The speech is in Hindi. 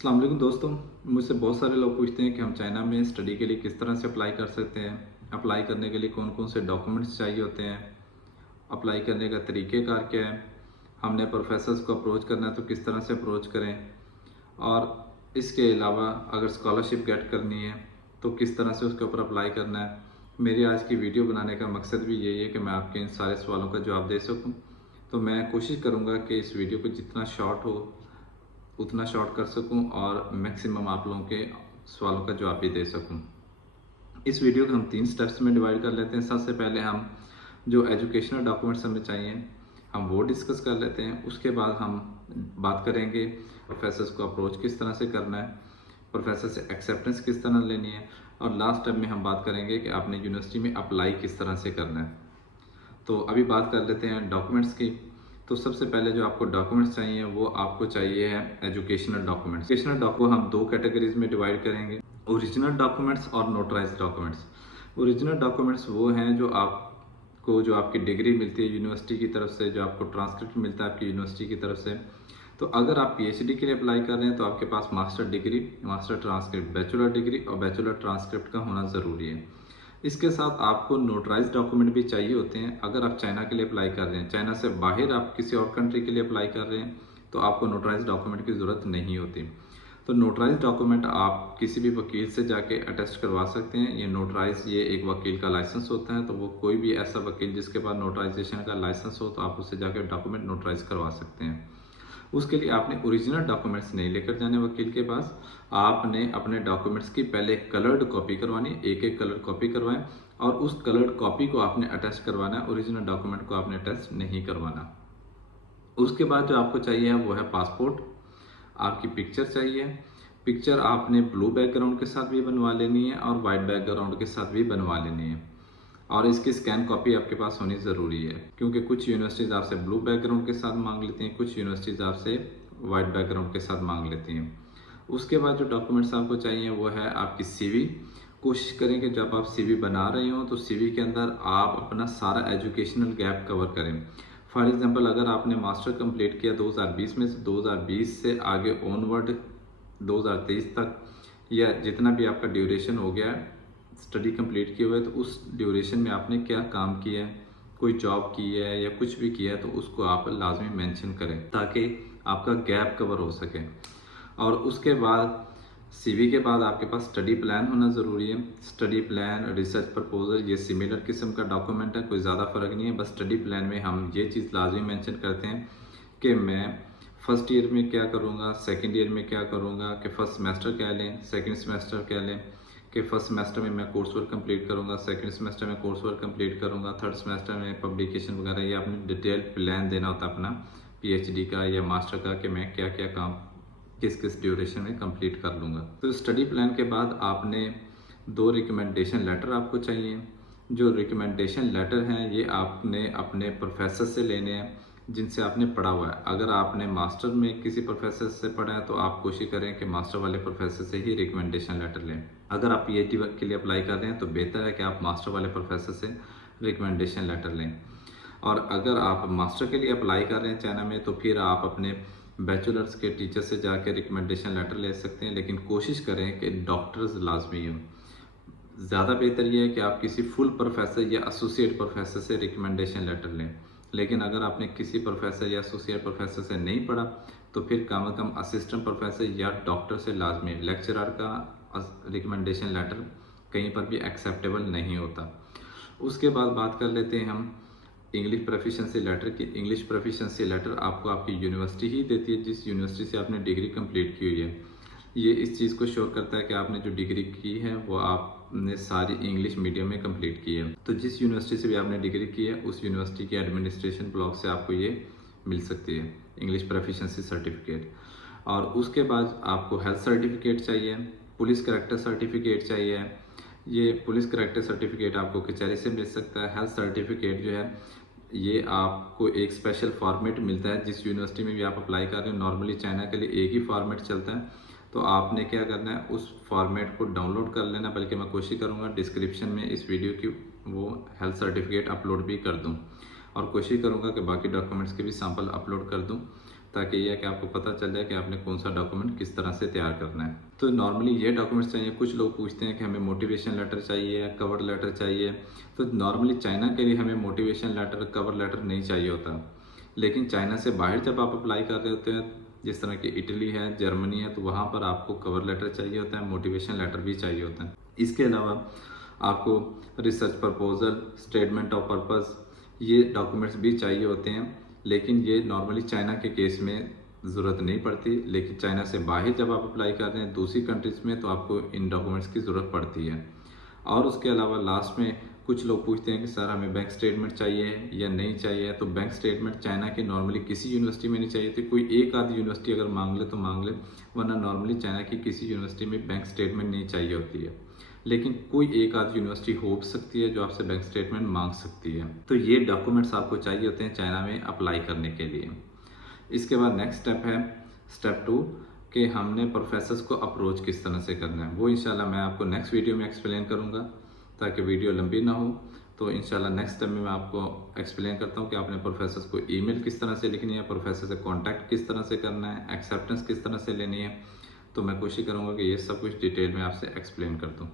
अस्सलाम वालेकुम दोस्तों। मुझसे बहुत सारे लोग पूछते हैं कि हम चाइना में स्टडी के लिए किस तरह से अप्लाई कर सकते हैं, अप्लाई करने के लिए कौन कौन से डॉक्यूमेंट्स चाहिए होते हैं, अप्लाई करने का तरीक़ेकार क्या है, हमने प्रोफेसर्स को अप्रोच करना है तो किस तरह से अप्रोच करें, और इसके अलावा अगर स्कॉलरशिप गेट करनी है तो किस तरह से उसके ऊपर अप्लाई करना है। मेरी आज की वीडियो बनाने का मकसद भी यही है कि मैं आपके इन सारे सवालों का जवाब दे सकूँ। तो मैं कोशिश करूँगा कि इस वीडियो को जितना शॉर्ट हो उतना शॉर्ट कर सकूं और मैक्सिमम आप लोगों के सवालों का जवाब भी दे सकूं। इस वीडियो को हम 3 स्टेप्स में डिवाइड कर लेते हैं। सबसे पहले हम जो एजुकेशनल डॉक्यूमेंट्स हमें चाहिए हम वो डिस्कस कर लेते हैं। उसके बाद हम बात करेंगे प्रोफेसर्स को अप्रोच किस तरह से करना है, प्रोफेसर से एक्सेप्टेंस किस तरह लेनी है, और लास्ट स्टेप में हम बात करेंगे कि आपने यूनिवर्सिटी में अप्लाई किस तरह से करना है। तो अभी बात कर लेते हैं डॉक्यूमेंट्स की। तो सबसे पहले जो आपको डॉक्यूमेंट्स चाहिए वो आपको चाहिए है एजुकेशनल डॉक्यूमेंट्स। एजुकेशनल डॉक्यूमेंट हम 2 कैटेगरीज में डिवाइड करेंगे, ओरिजिनल डॉक्यूमेंट्स और नोटराइज्ड डॉक्यूमेंट्स। ओरिजिनल डॉक्यूमेंट्स वो हैं जो आपकी डिग्री मिलती है यूनिवर्सिटी की तरफ से, जो आपको ट्रांसक्रिप्ट मिलता है आपकी यूनिवर्सिटी की तरफ से। तो अगर आप पीएचडी के लिए अप्लाई कर रहे हैं तो आपके पास master degree, master transcript, bachelor degree और बैचलर ट्रांसक्रिप्ट का होना ज़रूरी है। इसके साथ आपको नोटराइज डॉक्यूमेंट भी चाहिए होते हैं। अगर आप चाइना के लिए अप्लाई कर रहे हैं, चाइना से बाहर आप किसी और कंट्री के लिए अप्लाई कर रहे हैं, तो आपको नोटराइज डॉक्यूमेंट की ज़रूरत नहीं होती। तो नोटराइज डॉक्यूमेंट आप किसी भी वकील से जाके अटेस्ट करवा सकते हैं। ये एक वकील का लाइसेंस होता है, तो वो कोई भी ऐसा वकील जिसके पास नोटराइजेशन का लाइसेंस हो तो आप उससे जाकर डॉक्यूमेंट नोटराइज करवा सकते हैं। उसके लिए आपने ओरिजिनल डॉक्यूमेंट्स नहीं लेकर जाने वकील के पास, आपने अपने डॉक्यूमेंट्स की पहले कलर्ड कॉपी करवानी, एक कलर कॉपी करवाएं और उस कलर्ड कॉपी को आपने अटैच करवाना है, ओरिजिनल डॉक्यूमेंट को आपने अटैच नहीं करवाना। उसके बाद जो आपको चाहिए वो है पासपोर्ट, आपकी पिक्चर चाहिए। पिक्चर आपने ब्लू बैकग्राउंड के साथ भी बनवा लेनी है और वाइट बैकग्राउंड के साथ भी बनवा लेनी है, और इसकी स्कैन कॉपी आपके पास होनी ज़रूरी है, क्योंकि कुछ यूनिवर्सिटीज़ आपसे ब्लू बैकग्राउंड के साथ मांग लेती हैं, कुछ यूनिवर्सिटीज़ आपसे वाइट बैकग्राउंड के साथ मांग लेती हैं। उसके बाद जो डॉक्यूमेंट्स आपको चाहिए वो है आपकी सीवी। कोशिश करें कि जब आप सीवी बना रहे हो तो सीवी के अंदर आप अपना सारा एजुकेशनल गैप कवर करें। फॉर एग्जांपल अगर आपने मास्टर कंप्लीट किया 2020 में से 2020 से आगे ऑनवर्ड 2023 तक, या जितना भी आपका ड्यूरेशन हो गया स्टडी कंप्लीट किए हुए, तो उस ड्यूरेशन में आपने क्या काम किया है, कोई जॉब की है या कुछ भी किया है, तो उसको आप लाजमी मेंशन करें ताकि आपका गैप कवर हो सके। और उसके बाद सीवी के बाद आपके पास स्टडी प्लान होना ज़रूरी है। स्टडी प्लान, रिसर्च प्रपोजल, ये सिमिलर किस्म का डॉक्यूमेंट है, कोई ज़्यादा फ़र्क नहीं है। बस स्टडी प्लान में हम ये चीज़ लाजमी मेंशन करते हैं कि मैं फर्स्ट ईयर में क्या करूँगा, सेकेंड ईयर में क्या करूँगा, कि फर्स्ट सेमेस्टर क्या लें, सेकेंड सेमेस्टर क्या लें, कि फर्स्ट सेमेस्टर में मैं कोर्स वर्क कंप्लीट करूँगा, सेकंड सेमेस्टर में कोर्स वर्क कंप्लीट करूँगा, थर्ड सेमेस्टर में पब्लिकेशन वगैरह। ये आपने डिटेल प्लान देना होता है अपना पीएचडी का या मास्टर का, कि मैं क्या क्या काम किस किस ड्यूरेशन में कंप्लीट कर लूँगा। तो स्टडी प्लान के बाद आपने 2 रिकमेंडेशन लेटर आपको चाहिए। जो रिकमेंडेशन लेटर हैं ये आपने अपने प्रोफेसर से लेने हैं जिनसे आपने पढ़ा हुआ है। अगर आपने मास्टर में किसी प्रोफेसर से पढ़ा है तो आप कोशिश करें कि मास्टर वाले प्रोफेसर से ही रिकमेंडेशन लेटर लें। अगर आप पीएचडी के लिए अप्लाई कर रहे हैं तो बेहतर है कि आप मास्टर वाले प्रोफेसर से रिकमेंडेशन लेटर लें। और अगर आप मास्टर के लिए अप्लाई कर रहे हैं चाइना में तो फिर आप अपने बैचलर्स के टीचर से जाकर रिकमेंडेशन लेटर ले सकते हैं, लेकिन कोशिश करें कि डॉक्टर्स लाजमी हो। ज़्यादा बेहतर ये है कि आप किसी फुल प्रोफेसर या एसोसिएट प्रोफेसर से रिकमेंडेशन लेटर लें। लेकिन अगर आपने किसी प्रोफेसर या एसोसिएट प्रोफेसर से नहीं पढ़ा तो फिर कम से कम असिस्टेंट प्रोफेसर या डॉक्टर से लाजमी, लेक्चरर का रिकमेंडेशन लेटर कहीं पर भी एक्सेप्टेबल नहीं होता। उसके बाद बात कर लेते हैं हम इंग्लिश प्रोफिशिएंसी लेटर की। इंग्लिश प्रोफिशिएंसी लेटर आपको आपकी यूनिवर्सिटी ही देती है जिस यूनिवर्सिटी से आपने डिग्री कंप्लीट की हुई है। ये इस चीज़ को शो करता है कि आपने जो डिग्री की है वो आपने सारी इंग्लिश मीडियम में कंप्लीट की है। तो जिस यूनिवर्सिटी से भी आपने डिग्री की है उस यूनिवर्सिटी के एडमिनिस्ट्रेशन ब्लॉक से आपको ये मिल सकती है इंग्लिश प्रोफिशिएंसी सर्टिफिकेट। और उसके बाद आपको हेल्थ सर्टिफिकेट चाहिए, पुलिस कैरेक्टर सर्टिफिकेट चाहिए। ये पुलिस कैरेक्टर सर्टिफिकेट आपको कचहरी से मिल सकता है। हेल्थ सर्टिफिकेट जो है ये आपको एक स्पेशल फॉर्मेट मिलता है जिस यूनिवर्सिटी में भी आप अप्लाई कर रहे हो। नॉर्मली चाइना के लिए एक ही फॉर्मेट चलता है, तो आपने क्या करना है उस फॉर्मेट को डाउनलोड कर लेना। बल्कि मैं कोशिश करूँगा डिस्क्रिप्शन में इस वीडियो की वो हेल्थ सर्टिफिकेट अपलोड भी कर दूँ, और कोशिश करूँगा कि बाकी डॉक्यूमेंट्स के भी सैंपल अपलोड कर दूँ ताकि यह है कि आपको पता चल जाए कि आपने कौन सा डॉक्यूमेंट किस तरह से तैयार करना है। तो नॉर्मली ये डॉक्यूमेंट्स चाहिए। कुछ लोग पूछते हैं कि हमें मोटिवेशन लेटर चाहिए या कवर लेटर चाहिए। तो नॉर्मली चाइना के लिए हमें मोटिवेशन लेटर, कवर लेटर नहीं चाहिए होता, लेकिन चाइना से बाहर जब आप अप्लाई कर रहे होते हैं, जिस तरह की इटली है, जर्मनी है, तो वहाँ पर आपको कवर लेटर चाहिए होता है, मोटिवेशन लेटर भी चाहिए होता है। इसके अलावा आपको research proposal, statement of purpose, ये डॉक्यूमेंट्स भी चाहिए होते हैं, लेकिन ये नॉर्मली चाइना के केस में ज़रूरत नहीं पड़ती। लेकिन चाइना से बाहर जब आप अप्लाई कर रहे हैं दूसरी कंट्रीज़ में, तो आपको इन डॉक्यूमेंट्स की ज़रूरत पड़ती है। और उसके अलावा लास्ट में कुछ लोग पूछते हैं कि सर हमें बैंक स्टेटमेंट चाहिए या नहीं चाहिए। तो बैंक स्टेटमेंट चाइना की नॉर्मली किसी यूनिवर्सिटी में नहीं चाहिए। तो कोई एक आधी यूनिवर्सिटी अगर मांग ले तो मांग ले, वरना नॉर्मली चाइना की किसी यूनिवर्सिटी में बैंक स्टेटमेंट नहीं चाहिए होती है। लेकिन कोई एक आध यूनिवर्सिटी हो सकती है जो आपसे बैंक स्टेटमेंट मांग सकती है। तो ये डॉक्यूमेंट्स आपको चाहिए होते हैं चाइना में अप्लाई करने के लिए। इसके बाद नेक्स्ट स्टेप है स्टेप 2 कि हमने प्रोफेसर्स को अप्रोच किस तरह से करना है। वो इंशाल्लाह मैं आपको नेक्स्ट वीडियो में एक्सप्लेन करूँगा, ताकि वीडियो लंबी ना हो। तो इंशाल्लाह नेक्स्ट स्टेप में मैं आपको एक्सप्लेन करता हूँ कि आपने प्रोफेसर्स को ईमेल किस तरह से लिखनी है, प्रोफेसर से कॉन्टैक्ट किस तरह से करना है, एक्सेप्टेंस किस तरह से लेनी है। तो मैं कोशिश करूँगा कि ये सब कुछ डिटेल में आपसे एक्सप्लेन कर दूँ।